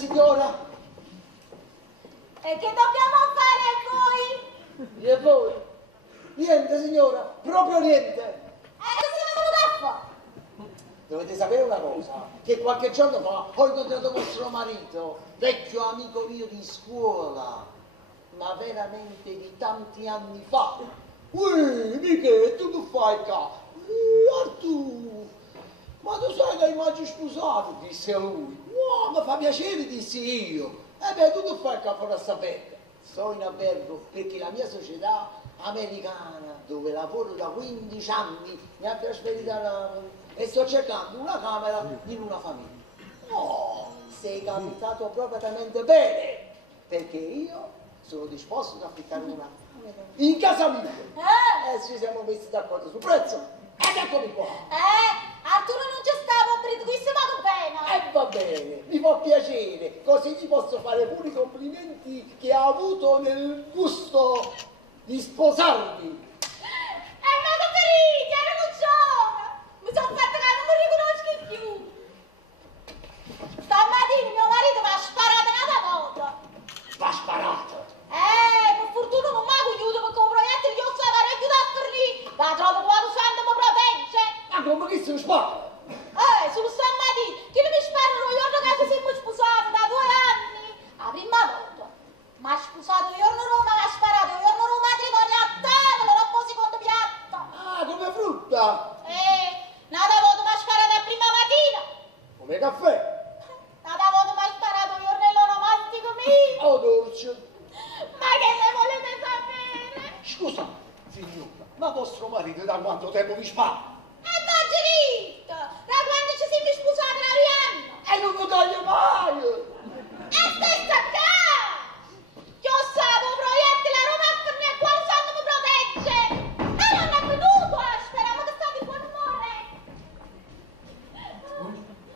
signora? E che dobbiamo fare a voi? E voi? Niente, signora, proprio niente. Così è venuto a fare? Dovete sapere una cosa, che qualche giorno fa ho incontrato vostro marito, vecchio amico mio di scuola, ma veramente di tanti anni fa. Ui, Michele, tu che fai qua? Artù, ma tu sai che hai mai sposato? Disse lui. No, mi fa piacere, dissi io. E beh, tu che fai qua fuori a sapere? Sto in albergo perché la mia società americana, dove lavoro da 15 anni, mi ha trasferito a Napoli e sto cercando una camera in una famiglia. Oh, sei capitato proprio bene, perché io sono disposto ad affittare una camera in casa mia. E ci siamo messi d'accordo sul prezzo. Ed eccomi qua. Arturo non ci stava, per cui si va bene. E va bene, mi fa piacere, così gli posso fare pure i complimenti che ha avuto nel gusto di sposarmi. Ma che feriti, era un giovane. Mi sono fatta che non mi riconosci più. Stamattina mio marito mi ha sparato una volta. Va sparato. Per fortuna non mi ha cogliuto perché un proiettile che io stavo parecchio da ferlì. Ma trovo quando santo mi protegge. Ma come che si spara? Sullo stamattina, che mi sparano io che ci siamo sposati da 2 anni. La prima volta. Mi ha sposato io a Roma, mi ha sparato io a Roma matrimonio a tavola, non posso secondo piatto. Ah, come frutta. Nata volta mi ha sparato a prima mattina. Come caffè. Nata volta mi ha sparato io nell'onomastico mio. Oh, dolce. Ma che ne volete sapere? Scusa, signora, ma vostro marito da quanto tempo vi spara? Visto, da quando ci siamo sposati l'Arianna. E non lo taglio mai! E stessa qua! Io stavo proiettile a Roma per me, quale santo mi protegge? E non è venuto, speriamo che state buon umore.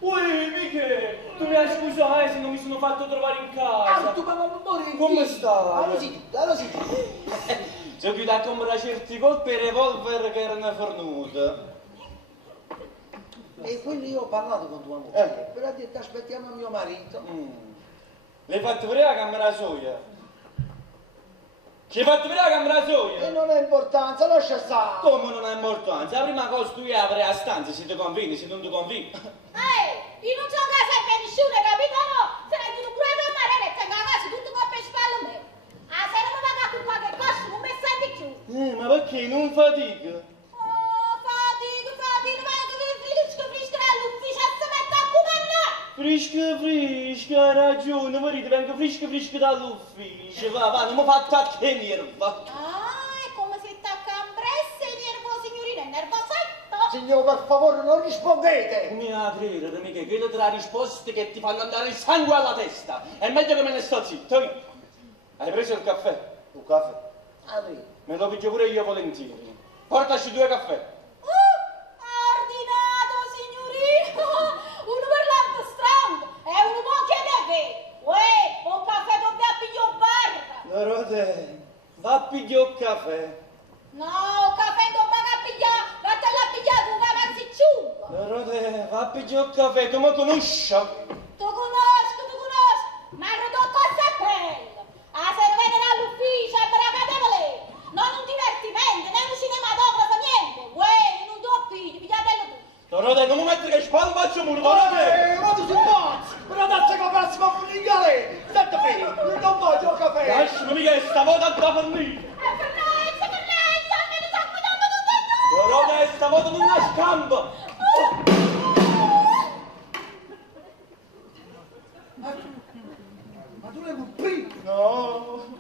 Ui, Michele, tu mi hai scusato se non mi sono fatto trovare in casa. Tu ma non muori. Come stai? Allora sì. Sono chiuso a comprare certi colpi e revolver che erano fornuti. E quelli io ho parlato con tua moglie, però ha detto aspettiamo mio marito. L'hai fatto vedere la camera soia? Ci hai fatto vedere la camera E soia? non ha importanza, lascia stare. Come non ha importanza? La prima cosa tu apri la stanza se ti conviene, se non ti conviene. Io non so casa per nessuno, capitano? Se ne dico pure a mare e tengo a casa tutto come per spalle me. Ah, se non mi va con qualche cosa, non mi senti più. Ma perché non fatica? Frisca, hai ragione, marito, vengo frisca dall'ufficio, va, non mi fa attaccare nerva. E come si attacca a bresse, nervo, signorina, è nervosetta. Signor, per favore, non rispondete. Come la credere, mica, che tra risposte che ti fanno andare il sangue alla testa. È meglio che me ne sto zitto. Hai preso il caffè? Un caffè? Ah, sì. Me lo piglio pure io volentieri. Portaci 2 caffè. Ordinato, signorino. Uno per l'altro strano. E uno può chiedere. Un caffè con te a piglio barra. Dorote, va a pigliare il caffè. No, un caffè non va a pigliare. Vattene a pigliare un cavazzicciuto. Dorote, va a pigliare il caffè, tu mi conosci? Tu conosco. Ma il ridotto a seppello. A servere all'ufficio è bravatevole. Non un divertimento, né un cinematografo, niente. Non do pigliatello tu. Dorote, non mi mettere che spalle faccio muro, Dorote! Ma tu sei pazzo! Ma date che prossimo con il galè! State fermo, non voglio il caffè! Lasciami mica che stavolta da fornire! È per lei, almeno sta guidando tutto il Dorote, stavolta non la scampo! Ma tu l'hai colpito? No!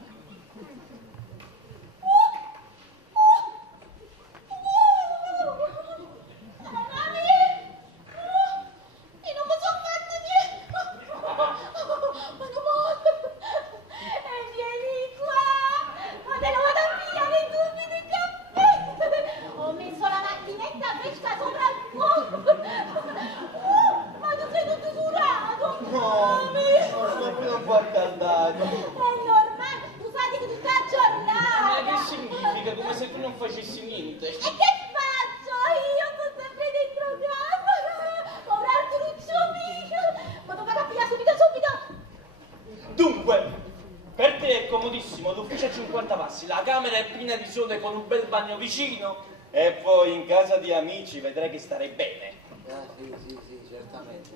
te è comodissimo, l'ufficio a 50 passi, la camera è piena di sole con un bel bagno vicino e poi in casa di amici vedrai che starei bene. Sì, certamente.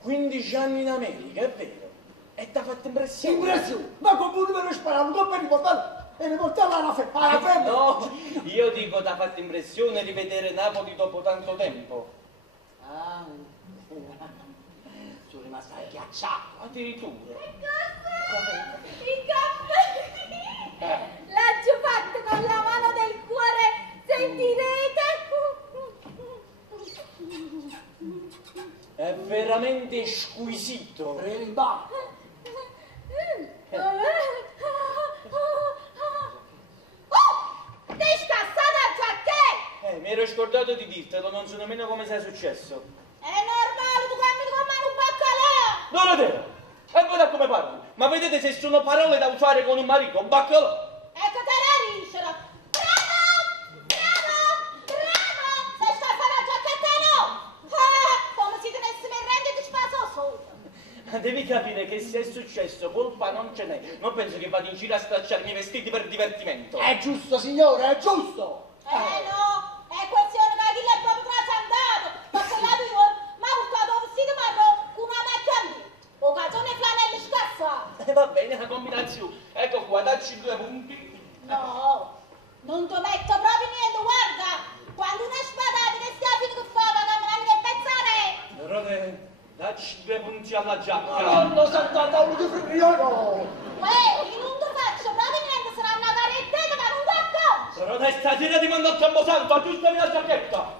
15 anni in America, è vero? E ti ha fatto impressione? Impressione? Ma come me lo sparano, come mi portare e mi portava alla febbre? No, io dico ti ha fatto impressione rivedere Napoli dopo tanto tempo. Ah, sono rimasta ghiacciato. Addirittura. Il caffè! L'ho fatto con la mano del cuore, sentirete? È veramente squisito. Prima. Ti è scassata il giacchè! Mi ero scordato di dirtelo, non so nemmeno come sia successo. È normale, tu cammini con mano un baccalà! Donatella! E guarda come parli. Ma vedete se sono parole da usare con un marito, un baccalà? Ecco te la riscera! Bravo! Sei scassata il giacchetta no! Come si tenesse in rende di spasoso! Ma devi capire che se è successo, colpa non ce n'è. Non penso che vado in giro a stracciarmi i vestiti per divertimento. È giusto, signore, è giusto. No! È questione che chi è proprio trasandato! Perché là io mi ha portato un vestito marrone con una macchia lì! Occasione flanelli scassati! Va bene, la combinazione. Ecco qua, dacci 2 punti. No! Non ti metto proprio niente, guarda! Quando una spadata che stia fino che fa la camminare che pensare! Rode, dacci 2 punti alla giacca. Madonna santa Paolo di Frignano! Non ti faccio proprio niente, sarà una carettetta ma non ti accorgi! Rode, stasera ti mando a Camposanto, aggiustami la giacchetta.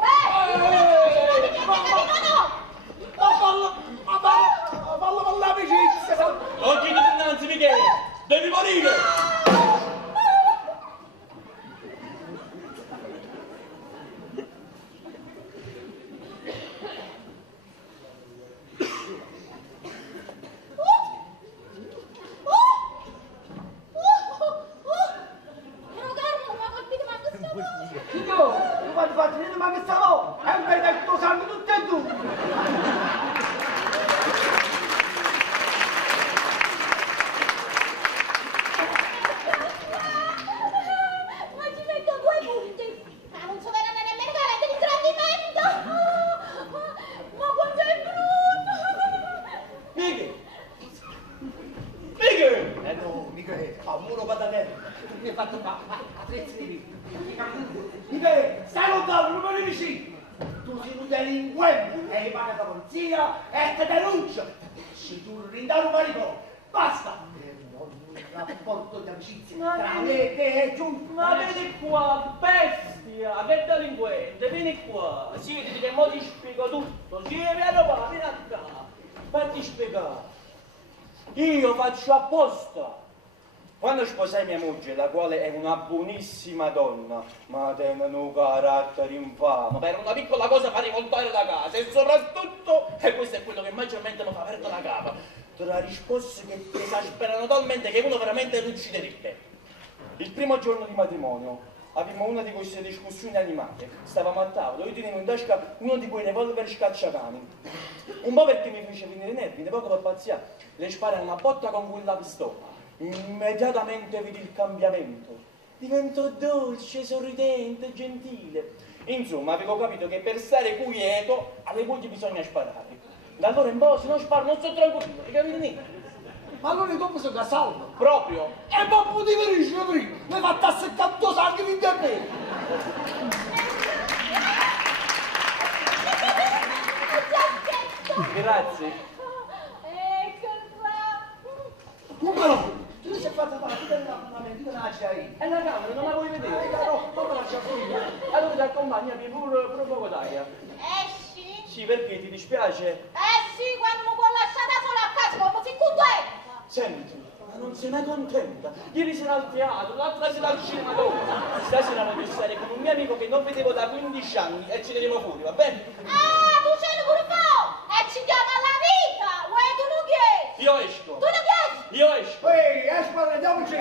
Ma fallo con l'amicizia! Oggi ti innanzi, Michele. Devi morire. Signore, tu quando fai niente ma che stavo? È un benedetto sangue tutto e tu! Ma ci metto 2 punti! Ma non so nemmeno garante di tradimento! Ma quanto è brutto! Michele. Michele. No, Michele, a un muro patatero. Mi hai fatto a 3 di Michele, stai lontano, non me ne vicino! Tu sei un delinquente e rimane la polizia e ti denuncia! Se tu rindare un marito, basta! Un rapporto di amicizia tra me, te e giù! Ma vieni qua, bestia, che delinquente, vieni qua. Siediti che mo ti spiego tutto. Sì, piano qua, vieni a qua. Fatti spiegare. Io faccio apposta. Quando sposai mia moglie, la quale è una buonissima donna, ma tiene un carattere infame, per una piccola cosa fa rivoltare la casa e soprattutto, e questo è quello che maggiormente mi fa perdere la capa, tra risposte che ti esasperano talmente che uno veramente lo ucciderebbe. Il primo giorno di matrimonio avevamo una di queste discussioni animate, stavamo a tavola, io tenevo in tasca uno di quei revolver scacciacani, un po' perché mi fece venire i nervi, ne poco per pazziare, le spara una botta con quella pistola. Immediatamente vedi il cambiamento. Divento dolce, sorridente, gentile. Insomma, avevo capito che per stare quieto alle mogli bisogna sparare. Da allora in poi, se non sparo, non sto tranquillo, hai capito niente? Ma allora dopo sono da salvo! Proprio. E poi potevi riuscire prima! Mi fatta a 70 sangue in te me! Grazie. Eccolo qua! Comunque no! Tu sei fatta la partita dell'appuntamento, dove la c'hai? È la camera, non la vuoi vedere? No, come la c'hai fuori? Allora ti accompagnami pure poco d'aria. Sì? Sì, perché ti dispiace? Sì, quando mi può lasciare da sola a casa, come si contenta! Senti, ma non sei mai contenta? Ieri sera al teatro, l'altra sera al cinema dopo. Stasera voglio stare con un mio amico che non vedevo da 15 anni e ci vedremo fuori, va bene? Ah, tu sei il gruppo! E ci chiama la vita! Uè, tu non chiedi! Io esco. Tu non chiedi! Io esco. Ehi, esco, andiamoci!